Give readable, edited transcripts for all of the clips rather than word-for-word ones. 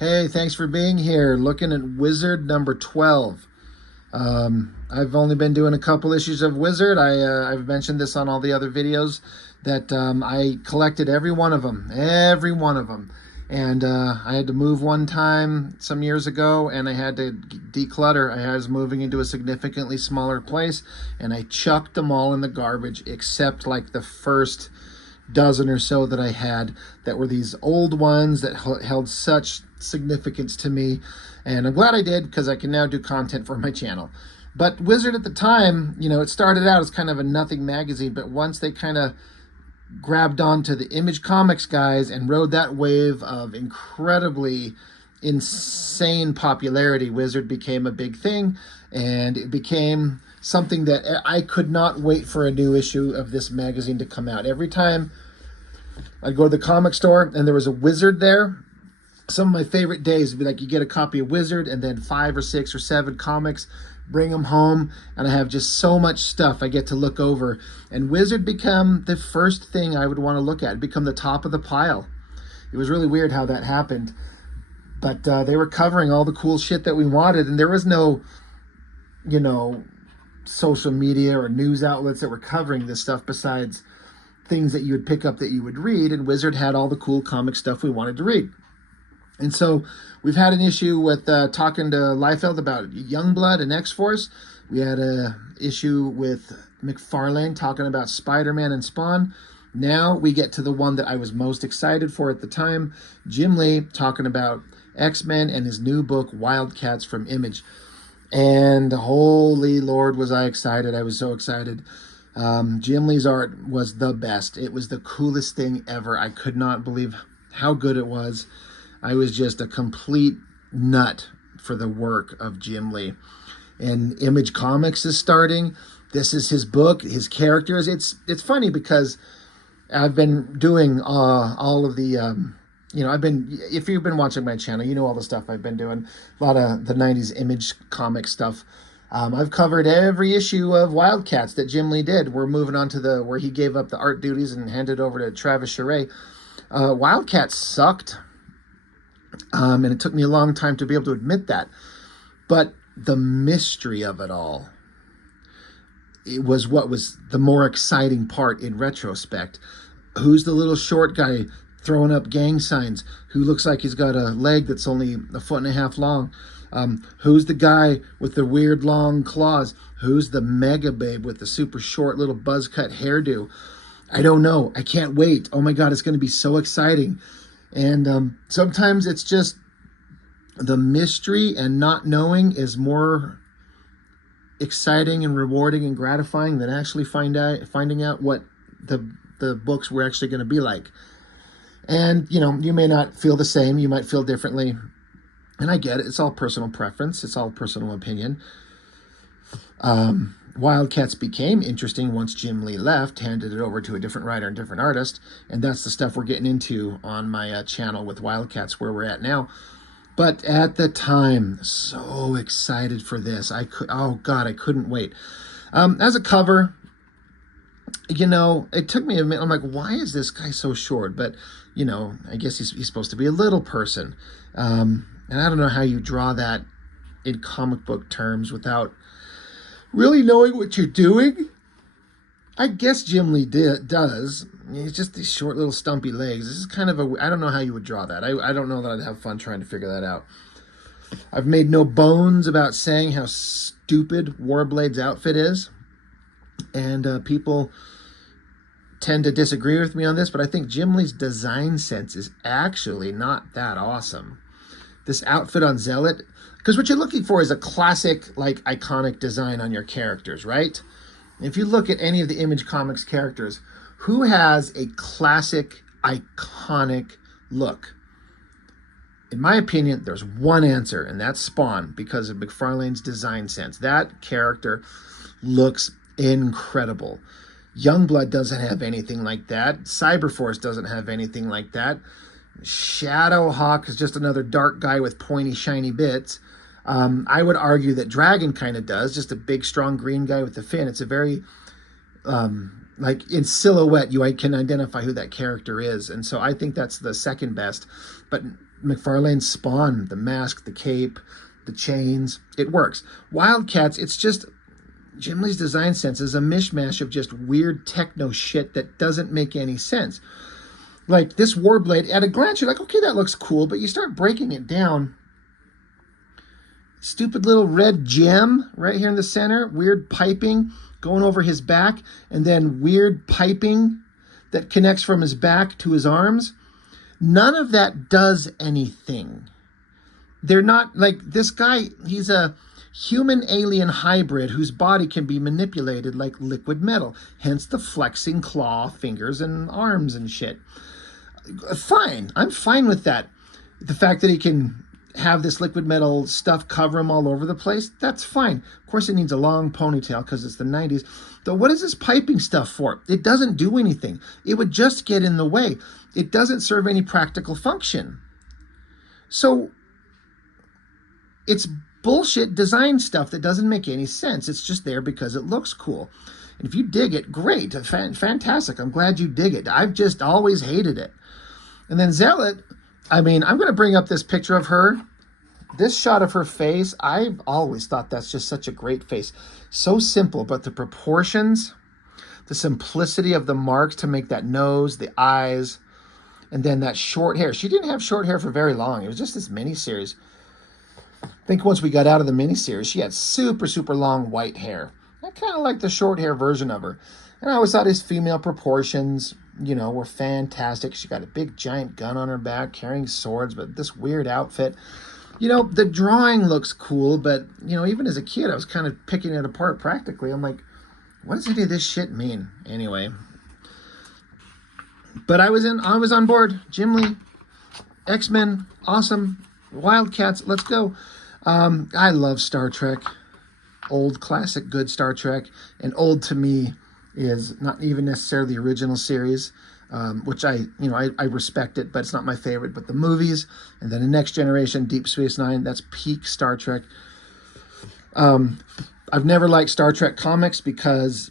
Hey, thanks for being here. Looking at Wizard number 12. I've only been doing a couple issues of Wizard. I've mentioned this on all the other videos that I collected every one of them. And I had to move one time some years ago, and I had to declutter. I was moving into a significantly smaller place, and I chucked them all in the garbage except like the first dozen or so that I had that were these old ones that held such significance to me. And I'm glad I did because I can now do content for my channel. But Wizard at the time, it started out as kind of a nothing magazine, but once they kind of grabbed onto the Image Comics guys and rode that wave of incredibly insane popularity, Wizard became a big thing, and it became something that I could not wait for a new issue of this magazine to come out. Every time I'd go to the comic store and there was a Wizard there, some of my favorite days would be like you get a copy of Wizard and then 5 or 6 or 7 comics, bring them home, and I have just so much stuff I get to look over. And Wizard become the first thing I would want to look at, become the top of the pile. It was really weird how that happened. But they were covering all the cool shit that we wanted, and there was no, social media or news outlets that were covering this stuff besides things that you would pick up that you would read, and Wizard had all the cool comic stuff we wanted to read. And so we've had an issue with talking to Liefeld about Youngblood and X-Force. We had a issue with McFarlane talking about Spider-Man and Spawn. Now we get to the one that I was most excited for at the time, Jim Lee talking about X-Men and his new book, Wildcats from Image. And holy Lord, was I excited. I was so excited. Jim Lee's art was the best. It was the coolest thing ever. I could not believe how good it was. I was just a complete nut for the work of Jim Lee. And Image Comics is starting. This is his book, his characters. It's funny because I've been doing all of the, if you've been watching my channel, you know all the stuff I've been doing. A lot of the 90s Image comic stuff. I've covered every issue of Wildcats that Jim Lee did. We're moving on to where he gave up the art duties and handed over to Travis Charest. Wildcats sucked. And it took me a long time to be able to admit that. But the mystery of it all, it was what was the more exciting part in retrospect. Who's the little short guy throwing up gang signs? Who looks like he's got a leg that's only 1.5 feet long? Who's the guy with the weird long claws? Who's the mega babe with the super short little buzz cut hairdo? I don't know. I can't wait. Oh my God, it's going to be so exciting. And sometimes it's just the mystery and not knowing is more exciting and rewarding and gratifying than actually finding out what the books were actually going to be like. And, you may not feel the same. You might feel differently. And I get it. It's all personal preference. It's all personal opinion. Wildcats became interesting once Jim Lee left, handed it over to a different writer and different artist, and that's the stuff we're getting into on my channel with Wildcats, where we're at now. But at the time, so excited for this. Oh God, I couldn't wait. As a cover, it took me a minute. I'm like, why is this guy so short? But, I guess he's supposed to be a little person. And I don't know how you draw that in comic book terms without really knowing what you're doing. I guess Jim Lee does. He's just these short little stumpy legs. This is kind of I don't know how you would draw that. I don't know that I'd have fun trying to figure that out. I've made no bones about saying how stupid Warblade's outfit is. And people tend to disagree with me on this, but I think Jim Lee's design sense is actually not that awesome. This outfit on Zealot, because what you're looking for is a classic, iconic design on your characters, right? If you look at any of the Image Comics characters, who has a classic, iconic look? In my opinion, there's one answer, and that's Spawn, because of McFarlane's design sense. That character looks incredible. Youngblood doesn't have anything like that. Cyberforce doesn't have anything like that. Shadowhawk is just another dark guy with pointy, shiny bits. I would argue that Dragon kind of does, just a big, strong green guy with a fin. It's a very, in silhouette, you can identify who that character is. And so I think that's the second best. But McFarlane's Spawn, the mask, the cape, the chains, it works. Wildcats, it's just, Jim Lee's design sense is a mishmash of just weird techno shit that doesn't make any sense. Like this Warblade, at a glance, you're like, okay, that looks cool, but you start breaking it down. Stupid little red gem right here in the center, weird piping going over his back, and then weird piping that connects from his back to his arms. None of that does anything. They're not, like, this guy, he's a human-alien hybrid whose body can be manipulated like liquid metal, hence the flexing claw, fingers, and arms and shit. Fine, I'm fine with that. The fact that he can have this liquid metal stuff cover him all over the place, that's fine. Of course, it needs a long ponytail because it's the 90s. But what is this piping stuff for? It doesn't do anything. It would just get in the way. It doesn't serve any practical function. So it's bullshit design stuff that doesn't make any sense. It's just there because it looks cool. And if you dig it, great, fantastic. I'm glad you dig it. I've just always hated it. And then Zealot, I mean, I'm going to bring up this picture of her. This shot of her face, I've always thought that's just such a great face. So simple, but the proportions, the simplicity of the marks to make that nose, the eyes, and then that short hair. She didn't have short hair for very long. It was just this miniseries. I think once we got out of the miniseries, she had super, super long white hair. I kind of like the short hair version of her. And I always thought his female proportions, you know, were fantastic. She got a big giant gun on her back, carrying swords, but this weird outfit. You know, the drawing looks cool, but, you know, even as a kid, I was kind of picking it apart practically. I'm like, what does any of this shit mean? Anyway. But I was on board. Jim Lee, X-Men, awesome. Wildcats, let's go. I love Star Trek. Old, classic, good Star Trek. And old to me is not even necessarily the original series, which I respect it, but it's not my favorite. But the movies, and then the Next Generation, Deep Space Nine, that's peak Star Trek. I've never liked Star Trek comics because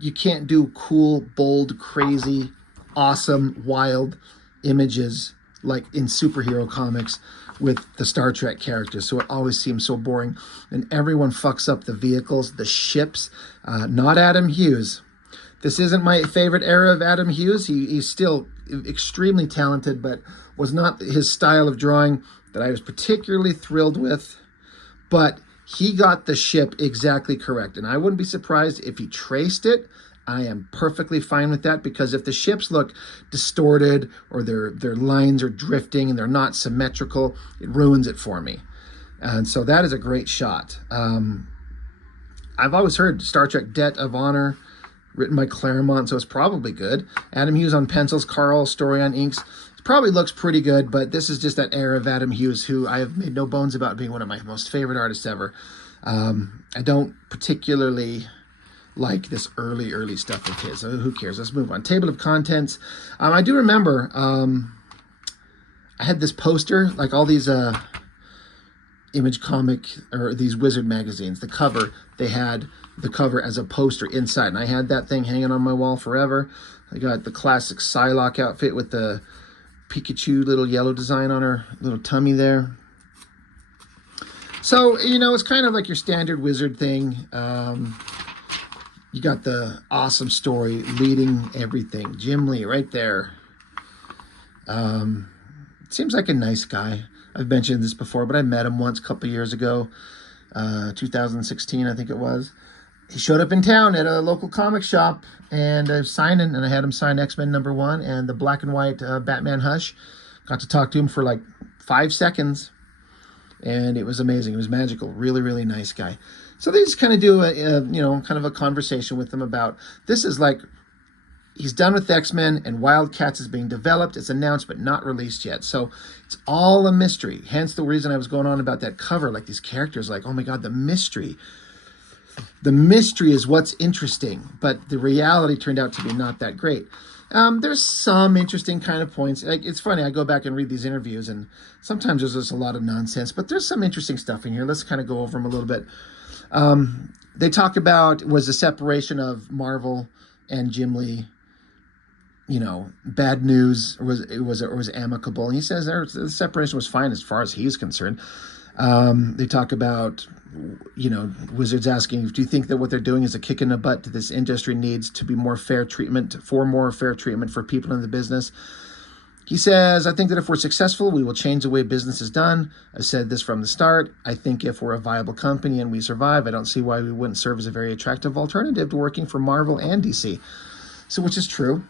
you can't do cool, bold, crazy, awesome, wild images like in superhero comics with the Star Trek characters, so it always seems so boring. And everyone fucks up the vehicles, the ships. Not Adam Hughes. This isn't my favorite era of Adam Hughes. He's still extremely talented, but was not his style of drawing that I was particularly thrilled with. But he got the ship exactly correct, and I wouldn't be surprised if he traced it. I am perfectly fine with that, because if the ships look distorted or their lines are drifting and they're not symmetrical, it ruins it for me. And so that is a great shot. I've always heard Star Trek Debt of Honor, written by Claremont, so it's probably good. Adam Hughes on pencils, Carl Story on inks. It probably looks pretty good, but this is just that era of Adam Hughes, who I have made no bones about being one of my most favorite artists ever. I don't particularly like this early stuff of his. So who cares? Let's move on. Table of contents. I do remember I had this poster, like all these Image comic, or these Wizard magazines. The cover, they had the cover as a poster inside, and I had that thing hanging on my wall forever. I got the classic Psylocke outfit with the Pikachu little yellow design on her little tummy there. So, you know, it's kind of like your standard Wizard thing. You got the awesome story leading everything. Jim Lee right there. Seems like a nice guy. I've mentioned this before, but I met him once a couple years ago. 2016, I think it was. He showed up in town at a local comic shop and I had him sign X-Men #1 and the black and white Batman Hush. Got to talk to him for like 5 seconds, and it was amazing. It was magical. Really, really nice guy. So they just kind of do kind of a conversation with them about, this is like, he's done with X-Men and Wildcats is being developed. It's announced but not released yet. So it's all a mystery. Hence the reason I was going on about that cover, like these characters, like, oh my God, the mystery. The mystery is what's interesting, but the reality turned out to be not that great. There's some interesting kind of points. Like, it's funny, I go back and read these interviews and sometimes there's just a lot of nonsense, but there's some interesting stuff in here. Let's kind of go over them a little bit. They talk about was the separation of Marvel and Jim Lee bad news was amicable. And he says the separation was fine as far as he's concerned. They talk about, Wizards asking, do you think that what they're doing is a kick in the butt to this industry needs to be more fair treatment for people in the business? He says, I think that if we're successful, we will change the way business is done. I said this from the start. I think if we're a viable company and we survive, I don't see why we wouldn't serve as a very attractive alternative to working for Marvel and DC. So, which is true.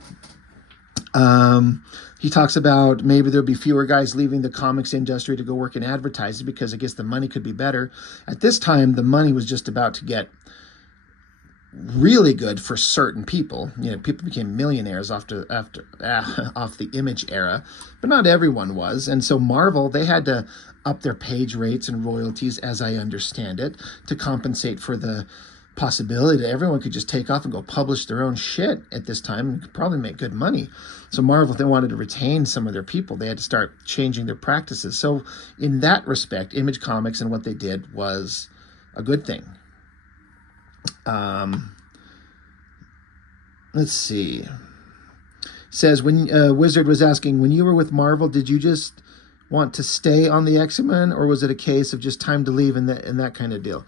He talks about maybe there'll be fewer guys leaving the comics industry to go work in advertising because I guess the money could be better. At this time, the money was just about to get really good for certain people. People became millionaires off the Image era, but not everyone was. And so Marvel, they had to up their page rates and royalties, as I understand it, to compensate for the possibility that everyone could just take off and go publish their own shit at this time and could probably make good money. So Marvel, if they wanted to retain some of their people, they had to start changing their practices. So in that respect, Image Comics and what they did was a good thing. Let's see. Says, when Wizard was asking, when you were with Marvel, did you just want to stay on the X-Men, or was it a case of just time to leave and that kind of deal?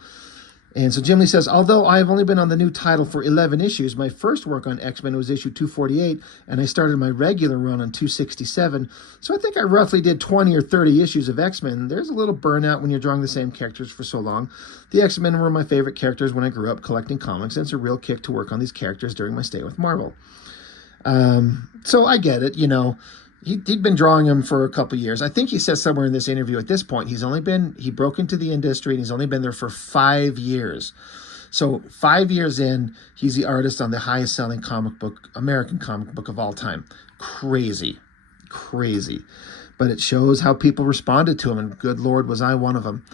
And so Jim Lee says, although I've only been on the new title for 11 issues, my first work on X-Men was issue 248, and I started my regular run on 267. So I think I roughly did 20 or 30 issues of X-Men. There's a little burnout when you're drawing the same characters for so long. The X-Men were my favorite characters when I grew up collecting comics, and it's a real kick to work on these characters during my stay with Marvel. So I get it, He'd been drawing them for a couple years. I think he says somewhere in this interview at this point, he broke into the industry and he's only been there for 5 years. So 5 years in, he's the artist on the highest selling American comic book of all time. Crazy. But it shows how people responded to him, and good Lord, was I one of them.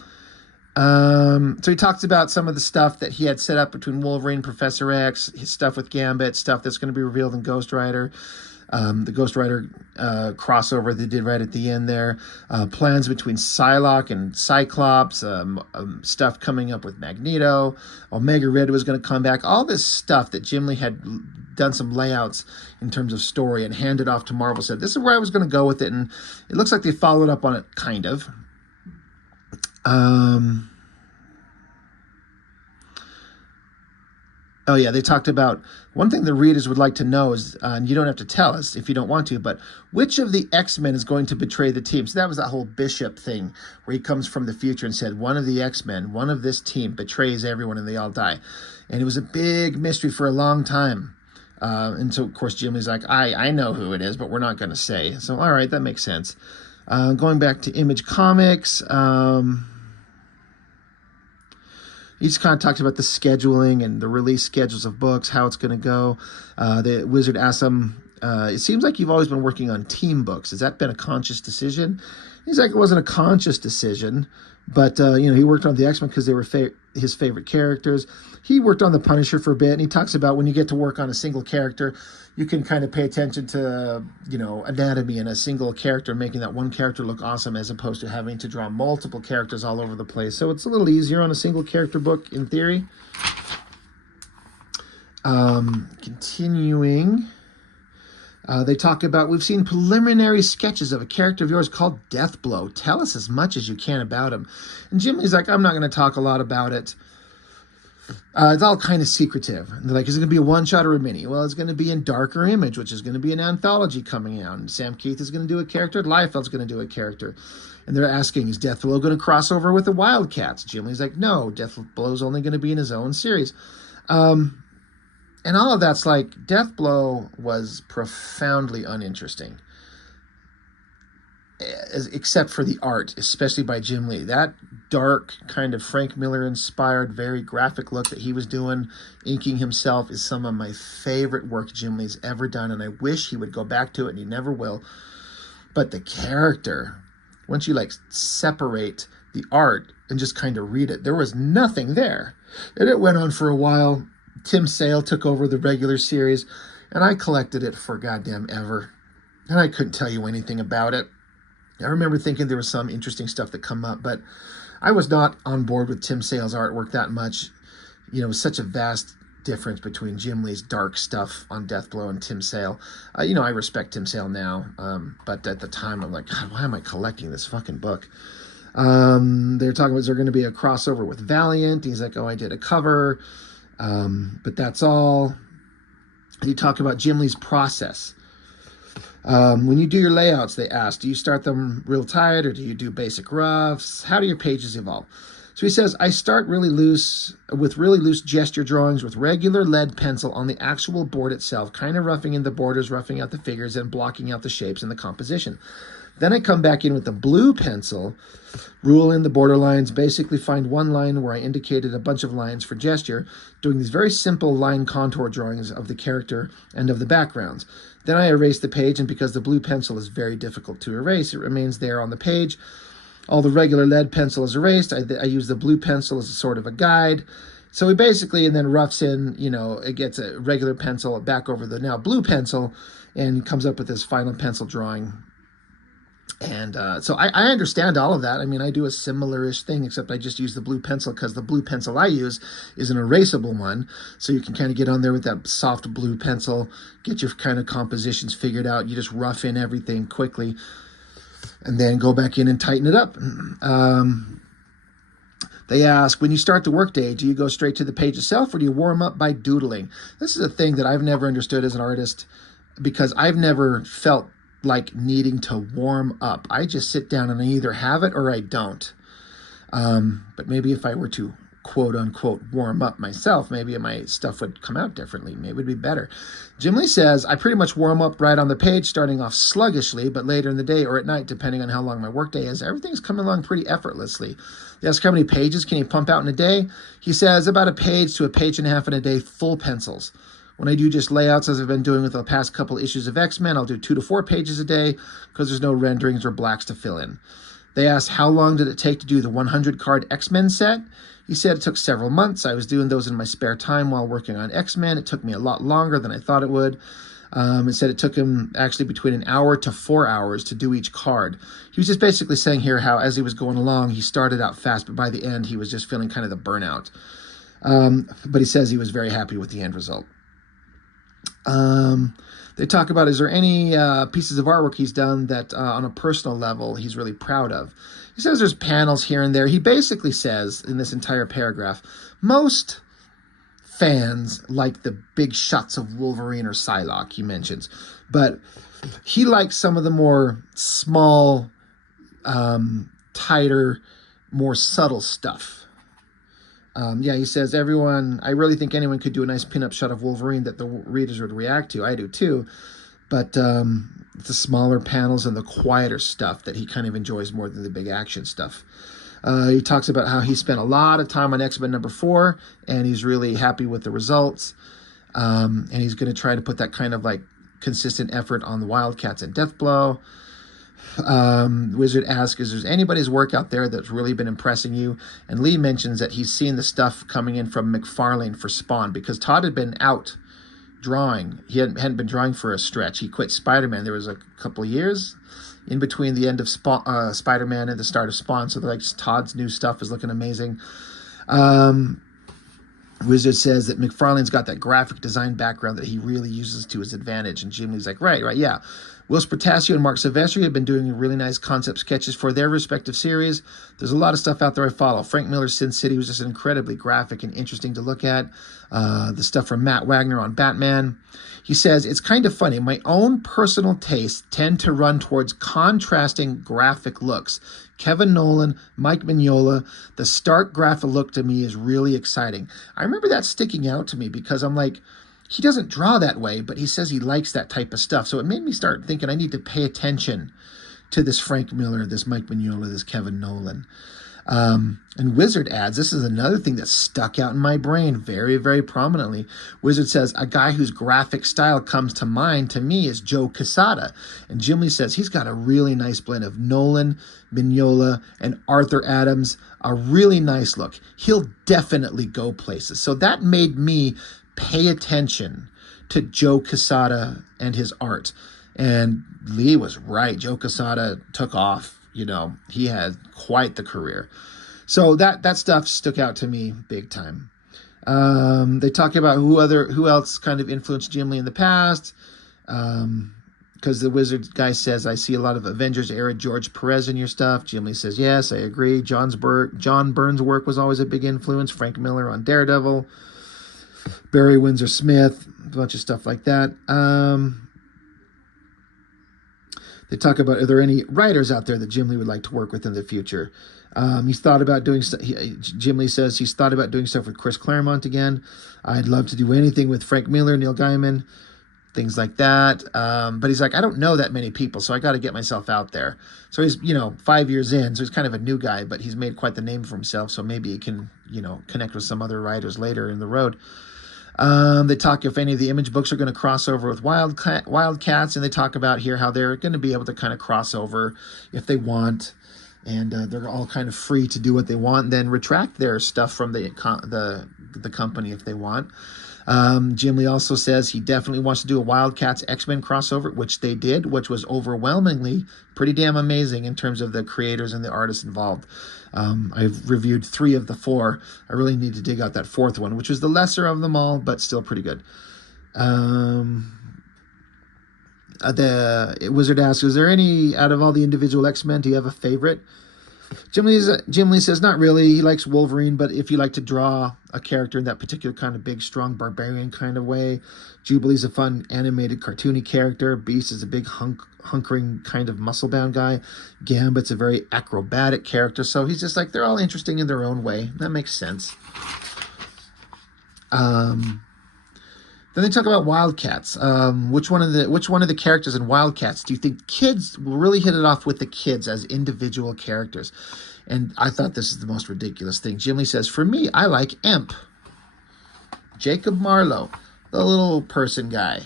So he talks about some of the stuff that he had set up between Wolverine, Professor X, his stuff with Gambit, stuff that's going to be revealed in Ghost Rider. The Ghost Rider crossover they did right at the end there, plans between Psylocke and Cyclops, stuff coming up with Magneto, Omega Red was going to come back, all this stuff that Jim Lee had done some layouts in terms of story and handed off to Marvel, said this is where I was going to go with it, and it looks like they followed up on it, kind of. Oh, yeah, they talked about one thing the readers would like to know is, and you don't have to tell us if you don't want to, but which of the X-Men is going to betray the team? So that was that whole Bishop thing where he comes from the future and said, one of the X-Men, one of this team betrays everyone and they all die. And it was a big mystery for a long time. And so, of course, Jim Lee's like, I know who it is, but we're not going to say. So, all right, that makes sense. Going back to Image Comics, he just kind of talked about the scheduling and the release schedules of books, how it's going to go. The Wizard asked him, it seems like you've always been working on team books. Has that been a conscious decision? He's like, it wasn't a conscious decision, but, he worked on the X-Men because they were his favorite characters. He worked on the Punisher for a bit, and he talks about when you get to work on a single character, you can kind of pay attention to, anatomy in a single character, making that one character look awesome as opposed to having to draw multiple characters all over the place. So it's a little easier on a single character book in theory. Continuing, they talk about, we've seen preliminary sketches of a character of yours called Deathblow. Tell us as much as you can about him. And Jim Lee's like, I'm not going to talk a lot about it. It's all kind of secretive. And they're like, is it going to be a one-shot or a mini? Well, it's going to be in Darker Image, which is going to be an anthology coming out. And Sam Keith is going to do a character. Liefeld's going to do a character. And they're asking, is Deathblow going to cross over with the Wildcats? Jim Lee's like, no, Deathblow's only going to be in his own series. And all of that's like, Deathblow was profoundly uninteresting. Except for the art, especially by Jim Lee. That dark, kind of Frank Miller-inspired, very graphic look that he was doing, inking himself, is some of my favorite work Jim Lee's ever done, and I wish he would go back to it, and he never will. But the character, once you, separate the art and just kind of read it, there was nothing there. And it went on for a while. Tim Sale took over the regular series, and I collected it for goddamn ever. And I couldn't tell you anything about it. I remember thinking there was some interesting stuff that come up, but I was not on board with Tim Sale's artwork that much. It was such a vast difference between Jim Lee's dark stuff on Deathblow and Tim Sale. You know, I respect Tim Sale now, but at the time I'm like, God, why am I collecting this fucking book? They're talking about, is there going to be a crossover with Valiant? He's like, oh, I did a cover, but that's all. You talk about Jim Lee's process. When you do your layouts, they ask, do you start them real tight or do you do basic roughs? How do your pages evolve? So he says, I start really loose gesture drawings with regular lead pencil on the actual board itself, kind of roughing in the borders, roughing out the figures, and blocking out the shapes and the composition. Then I come back in with the blue pencil, rule in the border lines, basically find one line where I indicated a bunch of lines for gesture, doing these very simple line contour drawings of the character and of the backgrounds. Then I erase the page, and because the blue pencil is very difficult to erase, it remains there on the page. All the regular lead pencil is erased. I use the blue pencil as a sort of a guide. So he basically, and then roughs in, you know, it gets a regular pencil back over the now blue pencil and comes up with this final pencil drawing. And so I understand all of that. I mean, I do a similar-ish thing, except I just use the blue pencil because the blue pencil I use is an erasable one. So you can kind of get on there with that soft blue pencil, get your kind of compositions figured out. You just rough in everything quickly and then go back in and tighten it up. They ask, when you start the workday, do you go straight to the page itself or do you warm up by doodling? This is a thing that I've never understood as an artist because I've never felt like needing to warm up. I just sit down and I either have it or I don't. But maybe if I were to quote unquote warm up myself, maybe my stuff would come out differently. Maybe it'd be better. Jim Lee says, I pretty much warm up right on the page, starting off sluggishly, but later in the day or at night, depending on how long my workday is, everything's coming along pretty effortlessly. They ask how many pages can you pump out in a day? He says about a page to a page and a half in a day, full pencils. When I do just layouts, as I've been doing with the past couple issues of X-Men, I'll do 2 to 4 pages a day because there's no renderings or blacks to fill in. They asked, how long did it take to do the 100-card X-Men set? He said it took several months. I was doing those in my spare time while working on X-Men. It took me a lot longer than I thought it would. It said it took him actually between an hour to 4 hours to do each card. He was just basically saying here how as he was going along, he started out fast, but by the end, he was just feeling kind of the burnout. But he says he was very happy with the end result. They talk about, is there any pieces of artwork he's done that on a personal level he's really proud of? He says there's panels here and there. He basically says in this entire paragraph, most fans like the big shots of Wolverine or Psylocke, he mentions. But he likes some of the more small, tighter, more subtle stuff. He says, I really think anyone could do a nice pinup shot of Wolverine that the readers would react to. I do too. But the smaller panels and the quieter stuff that he kind of enjoys more than the big action stuff. He talks about how he spent a lot of time on X-Men #4, and he's really happy with the results. And he's going to try to put that kind of like consistent effort on the Wildcats and Deathblow. Wizard asks, is there anybody's work out there that's really been impressing you? And Lee mentions that he's seen the stuff coming in from McFarlane for Spawn because Todd had been out drawing. He hadn't been drawing for a stretch. He quit Spider-Man. There was a couple of years in between the end of Spider-Man and the start of Spawn. So like Todd's new stuff is looking amazing. Wizard says that McFarlane's got that graphic design background that he really uses to his advantage. And Jim Lee's like, right, yeah. Will Sprotasio and Mark Silvestri have been doing really nice concept sketches for their respective series. There's a lot of stuff out there I follow. Frank Miller's Sin City was just incredibly graphic and interesting to look at. The stuff from Matt Wagner on Batman. He says, it's kind of funny. My own personal tastes tend to run towards contrasting graphic looks. Kevin Nolan, Mike Mignola, the stark graphic look to me is really exciting. I remember that sticking out to me because I'm like, he doesn't draw that way, but he says he likes that type of stuff. So it made me start thinking I need to pay attention to this Frank Miller, this Mike Mignola, this Kevin Nolan. And Wizard adds, this is another thing that stuck out in my brain very, very prominently. Wizard says, a guy whose graphic style comes to mind to me is Joe Quesada. And Jim Lee says he's got a really nice blend of Nolan, Mignola, and Arthur Adams. A really nice look. He'll definitely go places. So that made me pay attention to Joe Quesada and his art. And Lee was right. Joe Quesada took off. You know, he had quite the career. So that stuff stuck out to me big time. They talk about who else kind of influenced Jim Lee in the past. Because the Wizard guy says, I see a lot of Avengers era George Perez in your stuff. Jim Lee says, yes, I agree. John Byrne's work was always a big influence. Frank Miller on Daredevil. Barry Windsor Smith, a bunch of stuff like that. They talk about, are there any writers out there that Jim Lee would like to work with in the future? He's thought about doing stuff. Jim Lee says he's thought about doing stuff with Chris Claremont again. I'd love to do anything with Frank Miller, Neil Gaiman, things like that. But he's like, I don't know that many people, so I got to get myself out there. So he's, 5 years in, so he's kind of a new guy, but he's made quite the name for himself. So maybe he can, connect with some other writers later in the road. They talk if any of the Image books are going to cross over with Wildcats, and they talk about here how they're going to be able to kind of cross over if they want, and they're all kind of free to do what they want, and then retract their stuff from the company if they want. Jim Lee also says he definitely wants to do a Wildcats X-Men crossover, which they did, which was overwhelmingly pretty damn amazing in terms of the creators and the artists involved. I've reviewed 3 of the 4. I really need to dig out that 4th one, which was the lesser of them all, but still pretty good. The Wizard asks, is there any, out of all the individual X-Men, do you have a favorite? Jim Lee says not really. He likes Wolverine, but if you like to draw a character in that particular kind of big, strong, barbarian kind of way, Jubilee's a fun, animated, cartoony character. Beast is a big, hunkering kind of muscle-bound guy. Gambit's a very acrobatic character. So he's just like, they're all interesting in their own way. That makes sense. Then they talk about Wildcats. Which one of the characters in Wildcats do you think kids will really hit it off with the kids as individual characters? And I thought this is the most ridiculous thing. Jim Lee says, for me, I like Imp. Jacob Marlowe, the little person guy.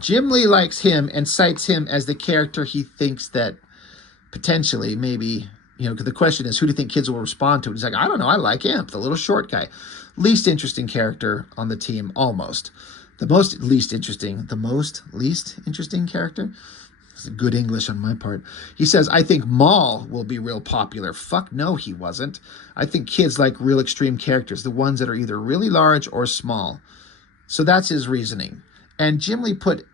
Jim Lee likes him and cites him as the character he thinks that potentially maybe, because the question is, who do you think kids will respond to? And he's like, I don't know, I like Imp, the little short guy. Least interesting character on the team, almost. The most least interesting character? That's good English on my part. He says, I think Maul will be real popular. Fuck no, he wasn't. I think kids like real extreme characters, the ones that are either really large or small. So that's his reasoning. And Jim Lee put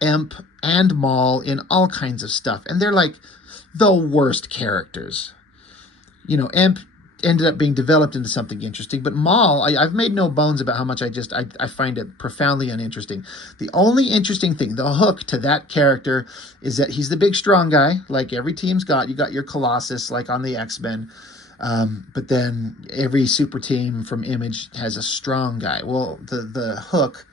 Imp and Maul in all kinds of stuff, and they're like the worst characters. Imp ended up being developed into something interesting, but Maul, I've made no bones about how much I find it profoundly uninteresting. The only interesting thing, the hook to that character, is that he's the big strong guy, like every team's got. You got your Colossus, like on the X-Men, but then every super team from Image has a strong guy. Well, the hook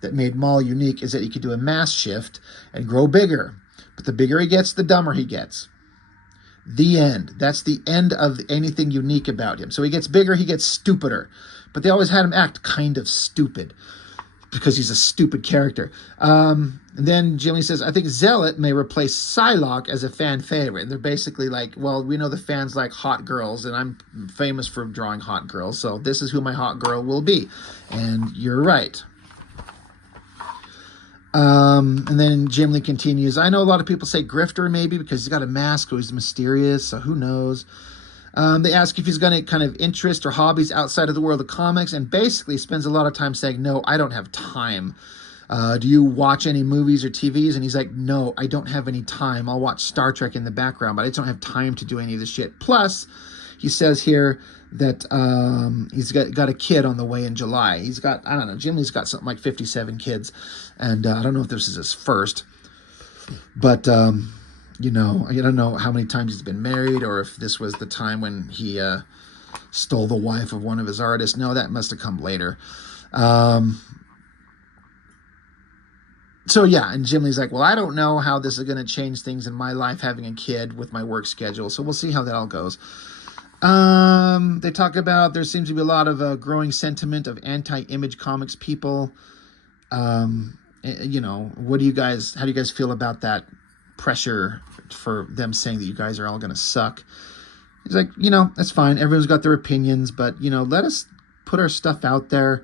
that made Maul unique is that he could do a mass shift and grow bigger, but the bigger he gets, the dumber he gets. The end. That's the end of anything unique about him. So he gets bigger, he gets stupider. But they always had him act kind of stupid because he's a stupid character. And then Jim Lee says, I think Zealot may replace Psylocke as a fan favorite. And they're basically like, well, we know the fans like hot girls, and I'm famous for drawing hot girls, so this is who my hot girl will be. And you're right. And then Jim Lee continues, I know a lot of people say Grifter maybe because he's got a mask or he's mysterious, so who knows. They ask if he's got any kind of interest or hobbies outside of the world of comics, and basically spends a lot of time saying, no, I don't have time. Do you watch any movies or TVs? And he's like, no, I don't have any time. I'll watch Star Trek in the background, but I just don't have time to do any of this shit. Plus, he says here that he's got a kid on the way in July. He's got, I don't know, Jim Lee's got something like 57 kids. And I don't know if this is his first. But, I don't know how many times he's been married or if this was the time when he stole the wife of one of his artists. No, that must have come later. So, yeah, and Jim Lee's like, well, I don't know how this is going to change things in my life having a kid with my work schedule. So we'll see how that all goes. They talk about there seems to be a lot of growing sentiment of anti-Image Comics people. How do you guys feel about that pressure for them saying that you guys are all going to suck? He's like, that's fine. Everyone's got their opinions, but, let us put our stuff out there.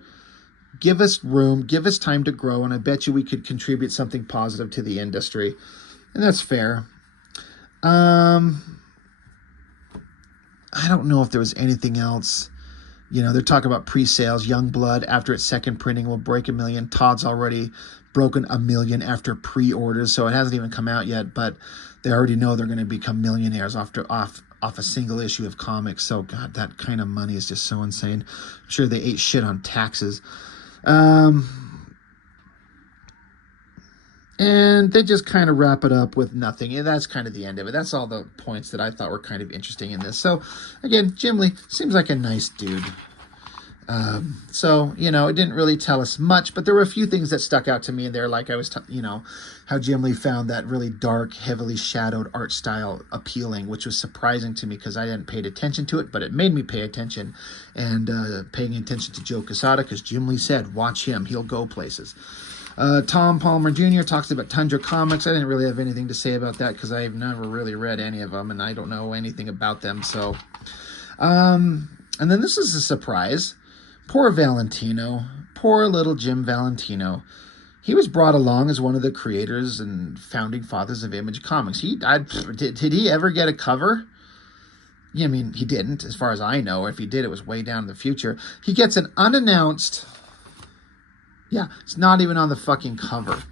Give us room, give us time to grow, and I bet you we could contribute something positive to the industry. And that's fair. I don't know if there was anything else You know, they're talking about pre-sales. Youngblood, after its second printing, will break 1 million. Todd's already broken 1 million after pre-orders, so it hasn't even come out yet, but they already know they're going to become millionaires off a single issue of comics. So, God, that kind of money is just so insane. I'm sure they ate shit on taxes. And they just kind of wrap it up with nothing. And that's kind of the end of it. That's all the points that I thought were kind of interesting in this. So, again, Jim Lee seems like a nice dude. So, you know, it didn't really tell us much, but there were a few things that stuck out to me in there, like I was, you know, how Jim Lee found that really dark, heavily shadowed art style appealing, which was surprising to me because I hadn't paid attention to it, but it made me pay attention, and paying attention to Joe Quesada, because Jim Lee said, watch him, he'll go places. Tom Palmer Jr. talks about Tundra Comics. I didn't really have anything to say about that because I've never really read any of them, and I don't know anything about them. So, and then this is a surprise. Poor Valentino. Poor little Jim Valentino. He was brought along as one of the creators and founding fathers of Image Comics. Did he ever get a cover? Yeah, I mean, he didn't, as far as I know. If he did, it was way down in the future. He gets an unannounced... Yeah, it's not even on the fucking cover.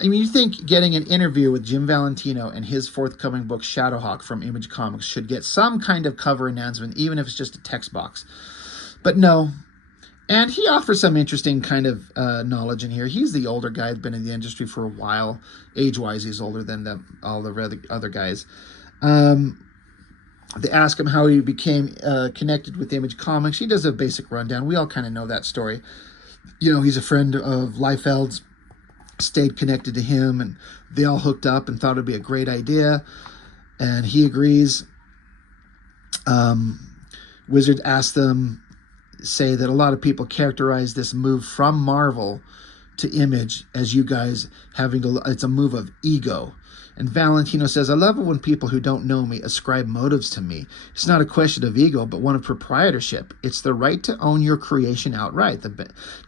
I mean, you think getting an interview with Jim Valentino and his forthcoming book, Shadowhawk from Image Comics, should get some kind of cover announcement, even if it's just a text box. But no. And he offers some interesting kind of knowledge in here. He's the older guy, been in the industry for a while. Age-wise, he's older than all the other guys. They ask him how he became connected with Image Comics. He does a basic rundown. We all kind of know that story. You know, he's a friend of Liefeld's, stayed connected to him, and they all hooked up and thought it'd be a great idea, and he agrees. Wizard asked them, say that a lot of people characterize this move from Marvel to Image as you guys having to, it's a move of ego. And Valentino says, I love it when people who don't know me ascribe motives to me. It's not a question of ego, but one of proprietorship. It's the right to own your creation outright,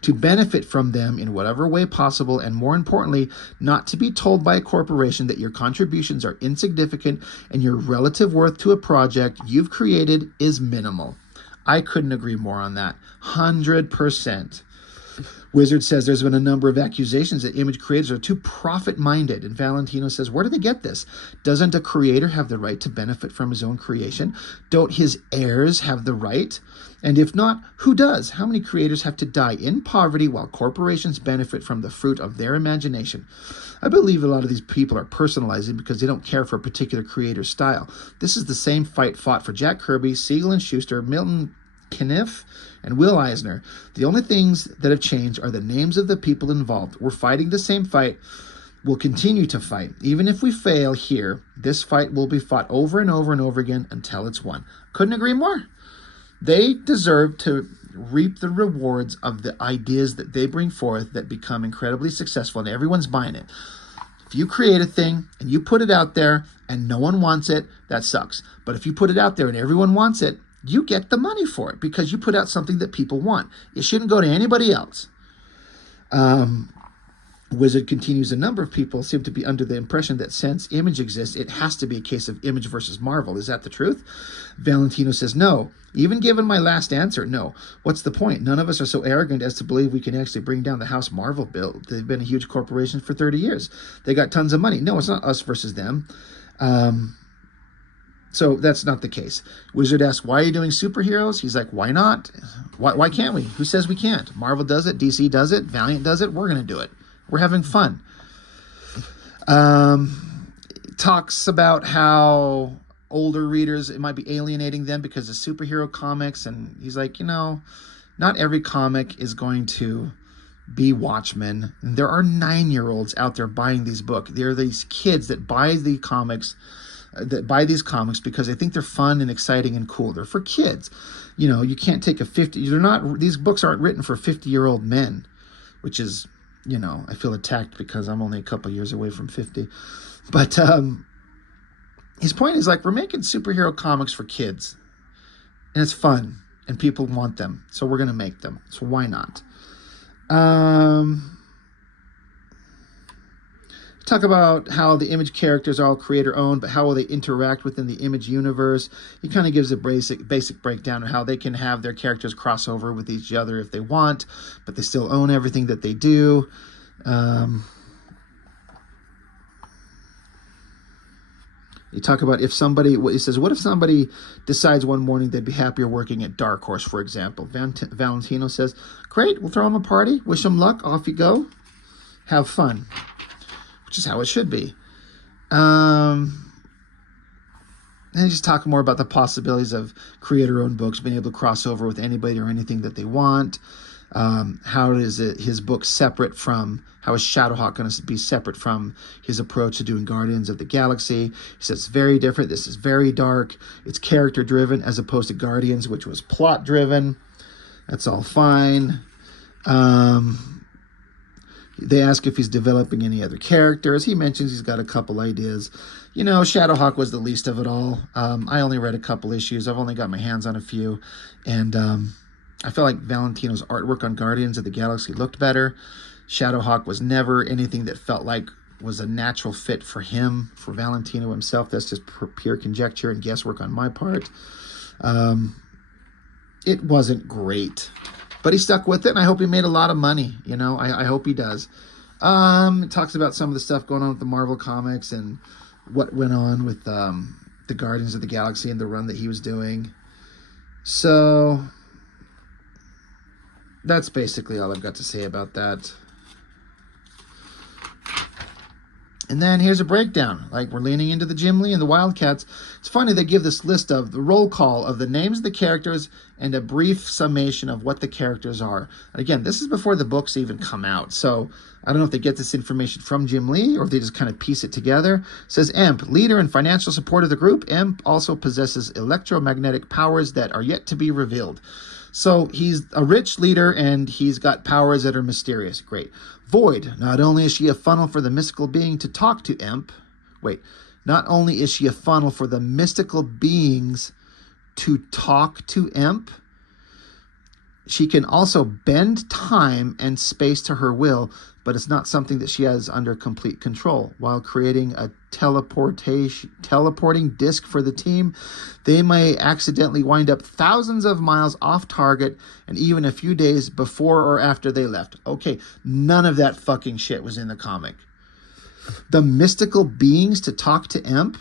to benefit from them in whatever way possible, and more importantly, not to be told by a corporation that your contributions are insignificant and your relative worth to a project you've created is minimal. I couldn't agree more on that. 100%. Wizard says there's been a number of accusations that image creators are too profit-minded, and Valentino says, where do they get this? Doesn't a creator have the right to benefit from his own creation? Don't his heirs have the right? And if not, who does? How many creators have to die in poverty while corporations benefit from the fruit of their imagination? I believe a lot of these people are personalizing because they don't care for a particular creator's style. This is the same fight fought for Jack Kirby, Siegel and Schuster, Milton Caniff, and Will Eisner. The only things that have changed are the names of the people involved. We're fighting the same fight. We'll continue to fight. Even if we fail here, this fight will be fought over and over and over again until it's won. Couldn't agree more. They deserve to reap the rewards of the ideas that they bring forth that become incredibly successful, and everyone's buying it. If you create a thing and you put it out there and no one wants it, that sucks. But if you put it out there and everyone wants it, you get the money for it because you put out something that people want. It shouldn't go to anybody else. Wizard continues, a number of people seem to be under the impression that since Image exists, it has to be a case of Image versus Marvel. Is that the truth? Valentino says, no. Even given my last answer, no. What's the point? None of us are so arrogant as to believe we can actually bring down the House Marvel bill. They've been a huge corporation for 30 years. They got tons of money. No, it's not us versus them. So that's not the case. Wizard asks, why are you doing superheroes? He's like, why not? Why can't we? Who says we can't? Marvel does it. DC does it. Valiant does it. We're going to do it. We're having fun. Talks about how older readers, it might be alienating them because of superhero comics. And he's like, you know, not every comic is going to be Watchmen. And there are 9-year-olds out there buying these books. There are these kids that buy the comics, these comics because they think they're fun and exciting and cool. They're for kids. You know, you can't take these books aren't written for 50-year-old men, which is, you know, I feel attacked because I'm only a couple years away from 50. But his point is, like, we're making superhero comics for kids. And it's fun. And people want them. So we're going to make them. So why not? Talk about how the image characters are all creator owned, but how will they interact within the image universe. He kind of gives a basic breakdown of how they can have their characters cross over with each other if they want, but they still own everything that they do. You talk about if somebody, he says, what if somebody decides one morning they'd be happier working at Dark Horse, for example? Valentino says, great, we'll throw them a party, wish them luck, off you go, have fun, which is how it should be. And just talk more about the possibilities of creator-owned books, being able to cross over with anybody or anything that they want. How is his book separate from, how is Shadowhawk going to be separate from his approach to doing Guardians of the Galaxy? He says it's very different. This is very dark. It's character driven as opposed to Guardians, which was plot driven. That's all fine. They ask if he's developing any other characters. He mentions he's got a couple ideas. You know, Shadowhawk was the least of it all. I only read a couple issues. I've only got my hands on a few. And I feel like Valentino's artwork on Guardians of the Galaxy looked better. Shadowhawk was never anything that felt like was a natural fit for him, for Valentino himself. That's just pure conjecture and guesswork on my part. It wasn't great, but he stuck with it, and I hope he made a lot of money. You know, I hope he does. It talks about some of the stuff going on with the Marvel Comics and what went on with the Guardians of the Galaxy and the run that he was doing. So that's basically all I've got to say about that. And then here's a breakdown. Like, we're leaning into the Jim Lee and the Wildcats. It's funny, they give this list of the roll call of the names of the characters and a brief summation of what the characters are. And again, this is before the books even come out. So I don't know if they get this information from Jim Lee or if they just kind of piece it together. It says, Emp, leader and financial support of the group. Emp also possesses electromagnetic powers that are yet to be revealed. So he's a rich leader and he's got powers that are mysterious. Great. Void. Not only is she a funnel for the mystical being to talk to Emp. Wait. Not only is she a funnel for the mystical beings to talk to Emp, she can also bend time and space to her will, but it's not something that she has under complete control. While creating a teleporting disc for the team, they may accidentally wind up thousands of miles off target and even a few days before or after they left. Okay, none of that fucking shit was in the comic. The mystical beings to talk to Emp,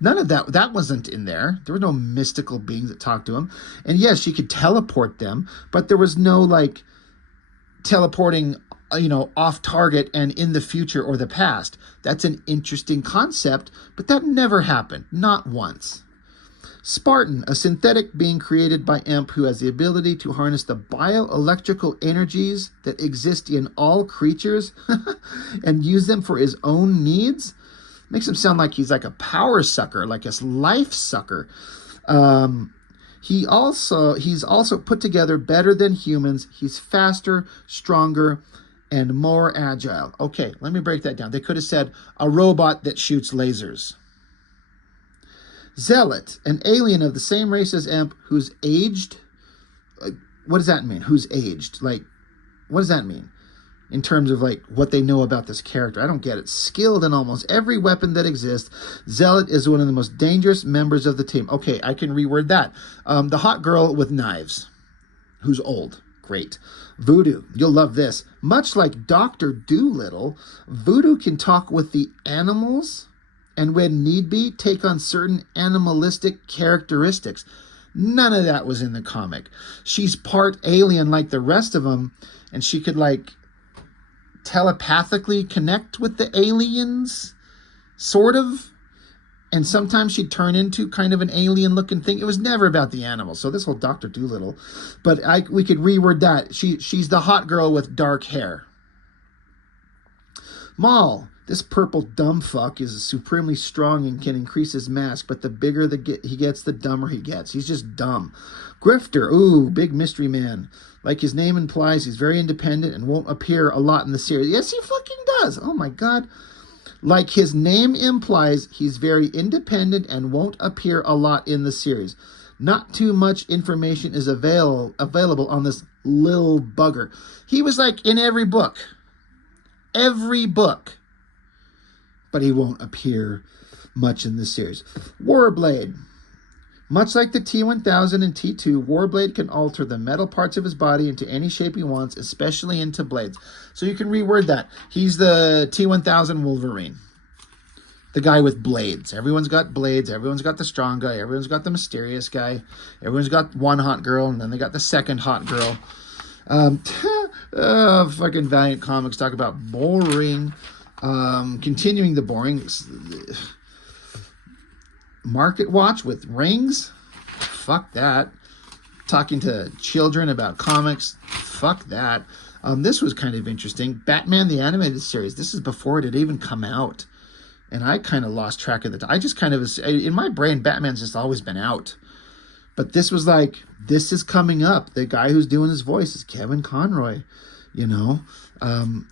none of that wasn't in there. There were no mystical beings that talked to him. And yes, she could teleport them, but there was no like teleporting, you know, off target and in the future or the past. That's an interesting concept, but that never happened. Not once. Spartan, a synthetic being created by Emp who has the ability to harness the bioelectrical energies that exist in all creatures and use them for his own needs. Makes him sound like he's like a power sucker, like a life sucker. He's also put together better than humans. He's faster, stronger, and more agile. Okay, let me break that down. They could have said a robot that shoots lasers. Zealot, an alien of the same race as Emp, who's aged. What does that mean? Who's aged? Like, what does that mean? In terms of like what they know about this character. I don't get it. Skilled in almost every weapon that exists. Zealot is one of the most dangerous members of the team. Okay, I can reword that. The hot girl with knives, who's old. Great. Voodoo. You'll love this. Much like Dr. Dolittle, Voodoo can talk with the animals and when need be, take on certain animalistic characteristics. None of that was in the comic. She's part alien like the rest of them, and she could like telepathically connect with the aliens, sort of. And sometimes she'd turn into kind of an alien-looking thing. It was never about the animals. So this whole Dr. Dolittle. But we could reword that. She's the hot girl with dark hair. Maul. This purple dumb fuck is supremely strong and can increase his mask. But the bigger he gets, the dumber he gets. He's just dumb. Grifter. Ooh, big mystery man. Like his name implies, he's very independent and won't appear a lot in the series. Yes, he fucking does. Oh, my God. Like his name implies, he's very independent and won't appear a lot in the series. Not too much information is available on this lil bugger. He was like in every book. Every book. but he won't appear much in this series. Warblade. Much like the T-1000 and T2, Warblade can alter the metal parts of his body into any shape he wants, especially into blades. So you can reword that. He's the T-1000 Wolverine. The guy with blades. Everyone's got blades. Everyone's got the strong guy. Everyone's got the mysterious guy. Everyone's got one hot girl, and then they got the second hot girl. Fucking Valiant Comics talk about boring. Continuing the boring. Market Watch with rings? Fuck that. Talking to children about comics? Fuck that. This was kind of interesting. Batman the Animated Series. This is before it had even come out. And I kind of lost track of the time. I just kind of, in my brain, Batman's just always been out. But this was like, this is coming up. The guy who's doing his voice is Kevin Conroy. You know,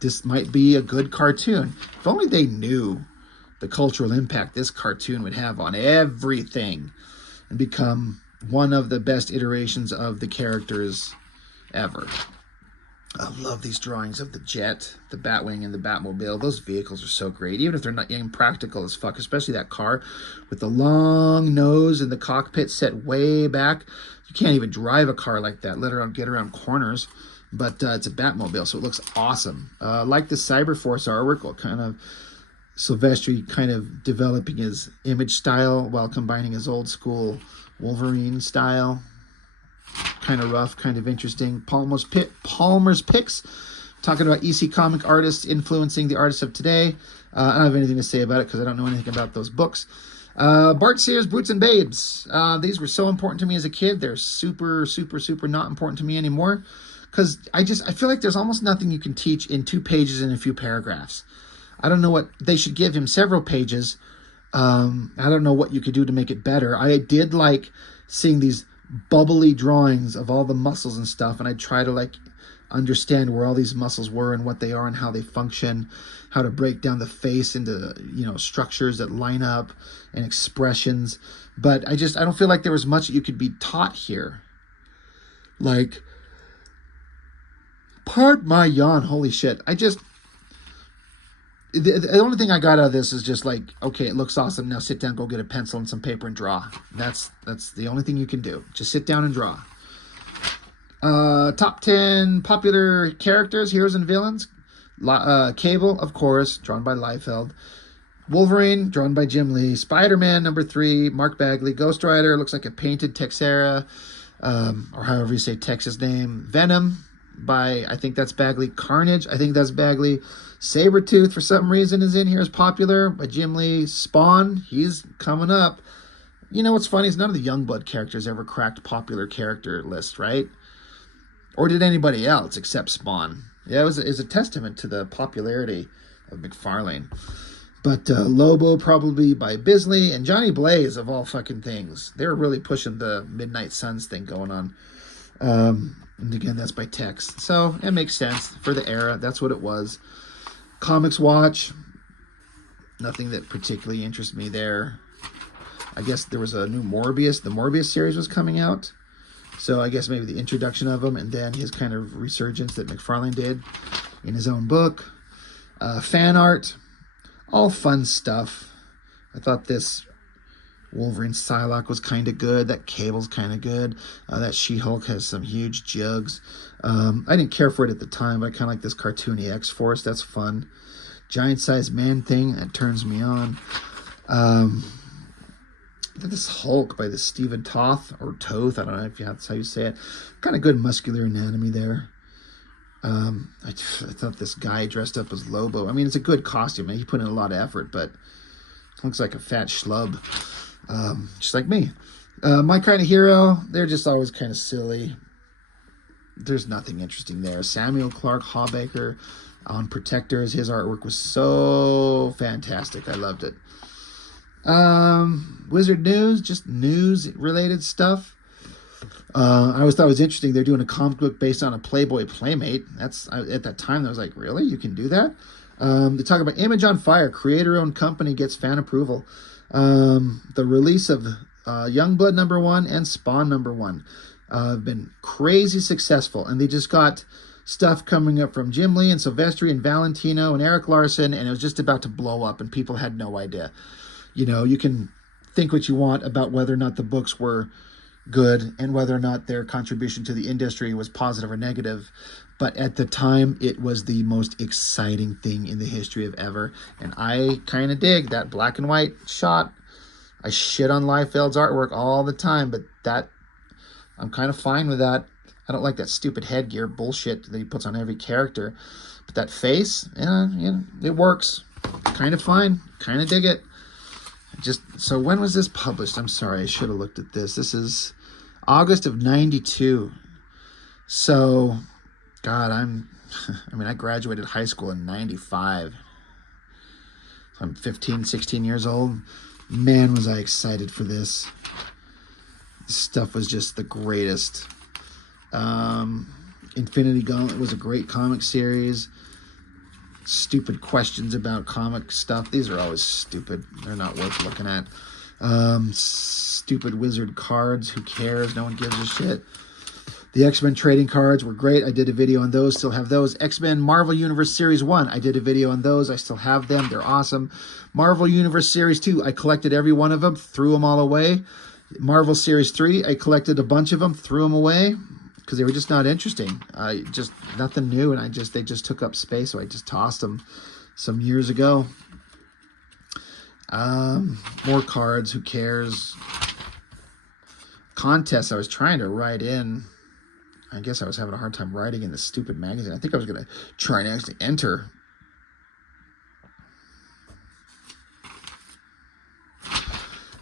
this might be a good cartoon. If only they knew the cultural impact this cartoon would have on everything and become one of the best iterations of the characters ever. I love these drawings of the jet, the Batwing, and the Batmobile. Those vehicles are so great, even if they're not impractical as fuck, especially that car with the long nose and the cockpit set way back. You can't even drive a car like that, let alone get around corners. But it's a Batmobile, so it looks awesome. Like the Cyberforce artwork, what kind of Silvestri kind of developing his image style while combining his old school Wolverine style. Kind of rough, kind of interesting. Palmer's Picks, talking about EC comic artists influencing the artists of today. I don't have anything to say about it because I don't know anything about those books. Bart Sears, Boots and Babes. These were so important to me as a kid. They're super, super, super not important to me anymore because I feel like there's almost nothing you can teach in 2 pages and a few paragraphs. I don't know what they should give him several pages. I don't know what you could do to make it better. I did like seeing these bubbly drawings of all the muscles and stuff, and I try to like understand where all these muscles were and what they are and how they function, how to break down the face into, you know, structures that line up and expressions. But I don't feel like there was much that you could be taught here. Like, pardon my yawn, holy shit. The only thing I got out of this is just like, okay, it looks awesome. Now sit down, go get a pencil and some paper and draw. That's the only thing you can do. Just sit down and draw. Top 10 popular characters, heroes and villains. Cable, of course, drawn by Liefeld. Wolverine, drawn by Jim Lee. Spider-Man, number 3, Mark Bagley. Ghost Rider, looks like a painted Texera, or however you say Tex's name. Venom, by, I think that's Bagley. Carnage, I think that's Bagley. Sabretooth, for some reason, is in here as popular by Jim Lee. Spawn, he's coming up. You know what's funny is none of the Youngblood characters ever cracked popular character list, right? Or did anybody else except Spawn? Yeah, it was a testament to the popularity of McFarlane. But Lobo probably by Bisley, and Johnny Blaze, of all fucking things. They were really pushing the Midnight Suns thing going on. And again, that's by Tex. So it makes sense for the era. That's what it was. Comics Watch, nothing that particularly interests me there. I guess there was a new Morbius. The Morbius series was coming out. So I guess maybe the introduction of him and then his kind of resurgence that McFarlane did in his own book. Fan art, all fun stuff. I thought this Wolverine Psylocke was kind of good. That Cable's kind of good. That She-Hulk has some huge jugs. I didn't care for it at the time, but I kind of like this cartoony X-Force. That's fun. Giant-sized man thing, that turns me on. This Hulk by the Stephen Toth, or Toth, I don't know if that's how you say it. Kind of good muscular anatomy there. I thought this guy dressed up as Lobo. I mean, it's a good costume. He put in a lot of effort, but looks like a fat schlub. Just like me. My kind of hero, they're just always kind of silly. There's nothing interesting there. Samuel Clark Hawbaker on Protectors. His artwork was so fantastic. I loved it. Wizard News, just news-related stuff. I always thought it was interesting. They're doing a comic book based on a Playboy Playmate. At that time, I was like, really? You can do that? They talk about Image on Fire. Creator-owned company gets fan approval. The release of Youngblood #1 and Spawn #1 have been crazy successful, and they just got stuff coming up from Jim Lee and Silvestri and Valentino and Eric Larson, and it was just about to blow up, and people had no idea. You know, you can think what you want about whether or not the books were good and whether or not their contribution to the industry was positive or negative. But at the time, it was the most exciting thing in the history of ever. And I kind of dig that black and white shot. I shit on Liefeld's artwork all the time, but that I'm kind of fine with that. I don't like that stupid headgear bullshit that he puts on every character. But that face, yeah, it works. Kind of fine. Kind of dig it. So when was this published? I'm sorry, I should have looked at this. This is August of 92. So, God, I graduated high school in 95. So I'm 15, 16 years old. Man, was I excited for this. This stuff was just the greatest. Infinity Gauntlet was a great comic series. Stupid questions about comic stuff. These are always stupid. They're not worth looking at. Stupid wizard cards. Who cares? No one gives a shit. The X-Men trading cards were great. I did a video on those. Still have those. X-Men Marvel Universe Series 1. I did a video on those. I still have them. They're awesome. Marvel Universe Series 2. I collected every one of them. Threw them all away. Marvel Series 3. I collected a bunch of them. Threw them away. Because they were just not interesting. Just nothing new, and they just took up space, so I just tossed them some years ago. More cards, who cares? Contests I was trying to write in. I guess I was having a hard time writing in this stupid magazine. I think I was going to try and actually enter.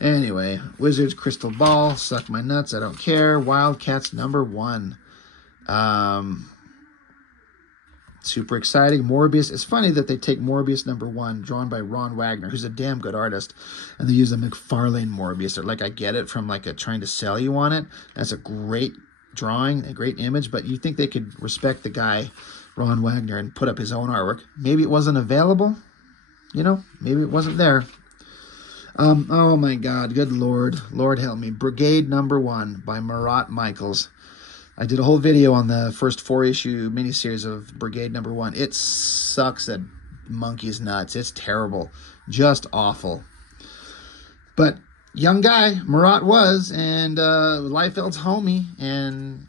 Anyway, Wizards Crystal Ball, suck my nuts, I don't care. Wildcats #1. Super exciting. Morbius. It's funny that they take Morbius #1, drawn by Ron Wagner, who's a damn good artist, and they use a McFarlane Morbius. Like, I get it from like a trying to sell you on it. That's a great drawing, a great image, but you think they could respect the guy, Ron Wagner, and put up his own artwork. Maybe it wasn't available. You know, maybe it wasn't there. Oh my God, good Lord. Lord help me. Brigade #1 by Marat Michaels. I did a whole video on the first 4-issue miniseries of Brigade #1. It sucks at monkey's nuts. It's terrible. Just awful. But young guy, Marat was, and Liefeld's homie, and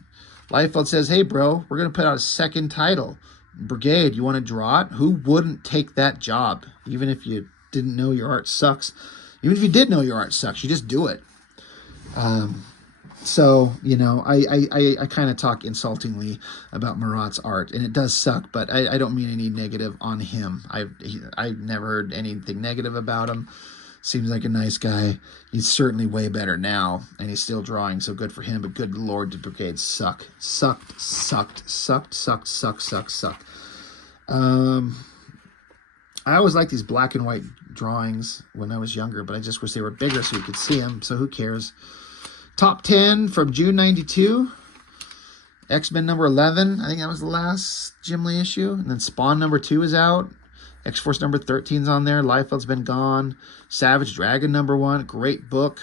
Liefeld says, hey bro, we're going to put out a second title. Brigade, you want to draw it? Who wouldn't take that job? Even if you didn't know your art sucks. Even if you did know your art sucks, you just do it. So, you know, I kind of talk insultingly about Marat's art, and it does suck, but I don't mean any negative on him. I've never heard anything negative about him. Seems like a nice guy. He's certainly way better now, and he's still drawing, so good for him, but good Lord, did Brigade suck. Sucked. I always liked these black and white drawings when I was younger, but I just wish they were bigger so you could see them, so who cares? Top 10 from June 92. X-Men #11. I think that was the last Jim Lee issue. And then Spawn #2 is out. X-Force #13 is on there. Liefeld's been gone. Savage Dragon #1. Great book.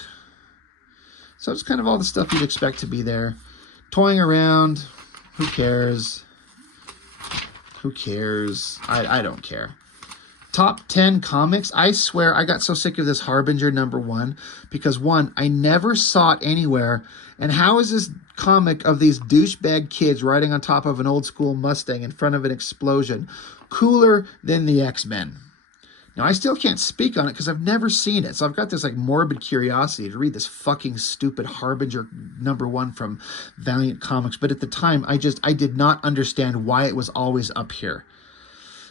So it's kind of all the stuff you'd expect to be there. Toying around. Who cares? Who cares? I don't care. Top 10 comics. I swear I got so sick of this Harbinger #1 because, one, I never saw it anywhere. And how is this comic of these douchebag kids riding on top of an old school Mustang in front of an explosion cooler than the X-Men? Now, I still can't speak on it because I've never seen it. So I've got this like morbid curiosity to read this fucking stupid Harbinger #1 from Valiant Comics. But at the time, I did not understand why it was always up here.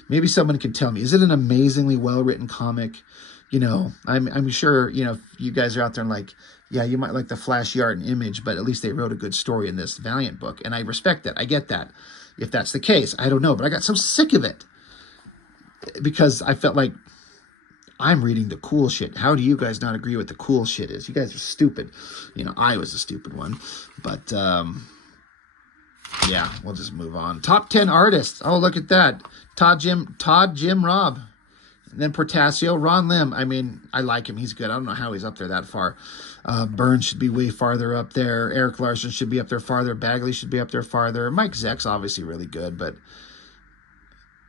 Maybe someone can tell me. Is it an amazingly well-written comic? You know, I'm sure, you know, if you guys are out there and like, yeah, you might like the flashy art and image, but at least they wrote a good story in this Valiant book. And I respect that. I get that. If that's the case, I don't know. But I got so sick of it because I felt like I'm reading the cool shit. How do you guys not agree with the cool shit is? You guys are stupid. You know, I was a stupid one. But, yeah, we'll just move on. Top 10 artists. Oh, look at that. Todd Jim Robb. And then Portasio, Ron Lim. I mean, I like him. He's good. I don't know how he's up there that far. Burns should be way farther up there. Eric Larson should be up there farther. Bagley should be up there farther. Mike Zeck's obviously really good, but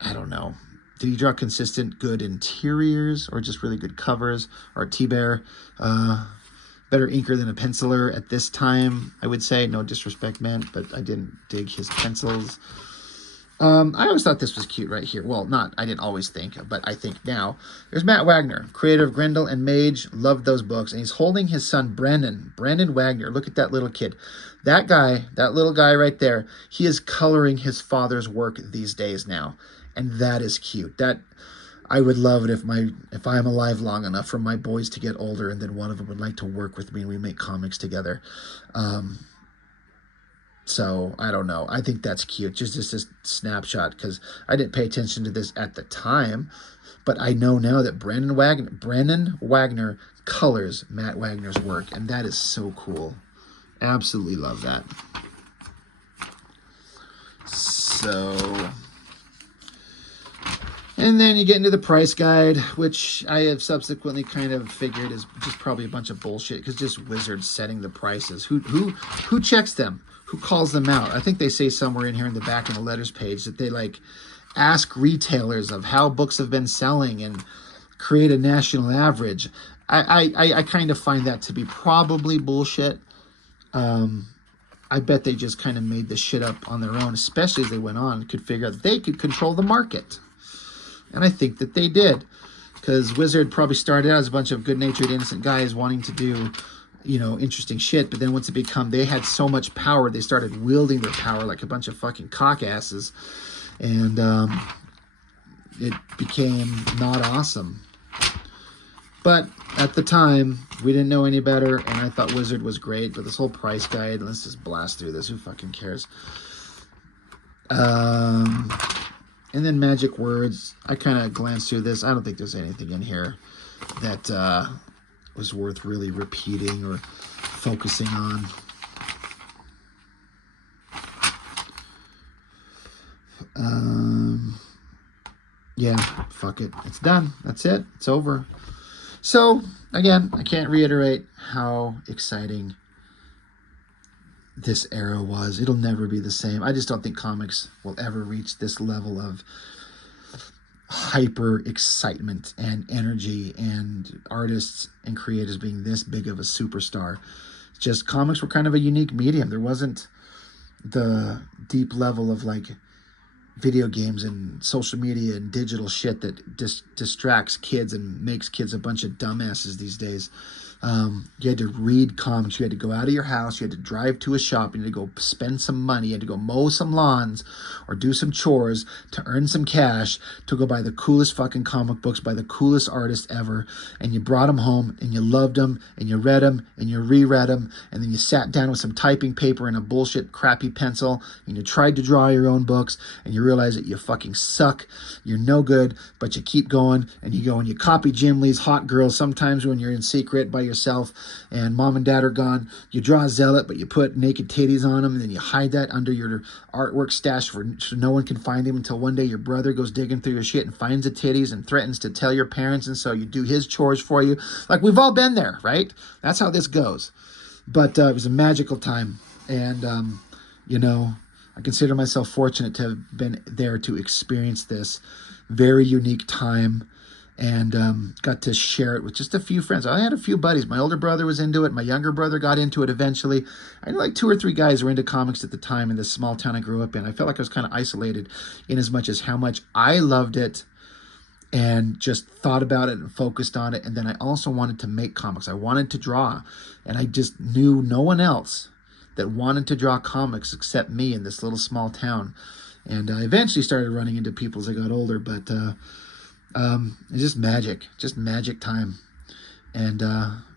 I don't know. Did he draw consistent good interiors or just really good covers? Or T-Bear, better inker than a penciler at this time, I would say. No disrespect meant, but I didn't dig his pencils. I always thought this was cute right here. Well, I didn't always think, but I think now. There's Matt Wagner, creator of Grendel and Mage. Loved those books. And he's holding his son, Brandon Wagner. Look at that little kid. That guy, that little guy right there, he is coloring his father's work these days now. And that is cute. That I would love it if I'm alive long enough for my boys to get older and then one of them would like to work with me and we make comics together. So, I don't know. I think that's cute. Just this snapshot, because I didn't pay attention to this at the time, but I know now that Brandon Wagner colors Matt Wagner's work, and that is so cool. Absolutely love that. So, and then you get into the price guide, which I have subsequently kind of figured is just probably a bunch of bullshit, because just Wizards setting the prices. Who checks them? Who calls them out? I think they say somewhere in here in the back in the letters page that they like ask retailers of how books have been selling and create a national average. I kind of find that to be probably bullshit. I bet they just kind of made this shit up on their own, especially as they went on and could figure out that they could control the market. And I think that they did, because Wizard probably started out as a bunch of good-natured, innocent guys wanting to do, you know, interesting shit. But then once they had so much power, they started wielding their power like a bunch of fucking cockasses. And it became not awesome. But at the time, we didn't know any better, and I thought Wizard was great. But this whole price guide, let's just blast through this. Who fucking cares? And then magic words. I kind of glanced through this. I don't think there's anything in here that was worth really repeating or focusing on. Yeah, fuck it. It's done. That's it. It's over. So, again, I can't reiterate how exciting this era was. It'll never be the same. I just don't think comics will ever reach this level of hyper excitement and energy and artists and creators being this big of a superstar. Just comics were kind of a unique medium. There wasn't the deep level of like video games and social media and digital shit that distracts kids and makes kids a bunch of dumbasses these days. You had to read comics. You had to go out of your house. You had to drive to a shop. You had to go spend some money. You had to go mow some lawns or do some chores to earn some cash to go buy the coolest fucking comic books by the coolest artist ever. And you brought them home and you loved them and you read them and you reread them. And then you sat down with some typing paper and a bullshit crappy pencil and you tried to draw your own books and you realize that you fucking suck. You're no good, but you keep going and you go and you copy Jim Lee's Hot Girls sometimes when you're in secret by yourself and mom and dad are gone. You draw a zealot, but you put naked titties on them and then you hide that under your artwork stash so no one can find him until one day your brother goes digging through your shit and finds the titties and threatens to tell your parents, and so you do his chores for you. Like, we've all been there, right? That's how this goes. But it was a magical time, and you know, I consider myself fortunate to have been there to experience this very unique time. And got to share it with just a few friends. I had a few buddies. My older brother was into it. My younger brother got into it eventually. I knew like 2 or 3 guys who were into comics at the time in this small town I grew up in. I felt like I was kind of isolated in as much as how much I loved it and just thought about it and focused on it. And then I also wanted to make comics. I wanted to draw. And I just knew no one else that wanted to draw comics except me in this little small town. And I eventually started running into people as I got older, but it's just magic time. And,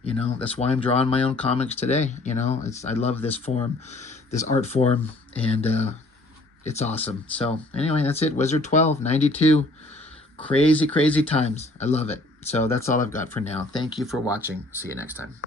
you know, that's why I'm drawing my own comics today. You know, I love this form, this art form, and it's awesome. So anyway, that's it. Wizard 12, 92, crazy times. I love it. So that's all I've got for now. Thank you for watching. See you next time.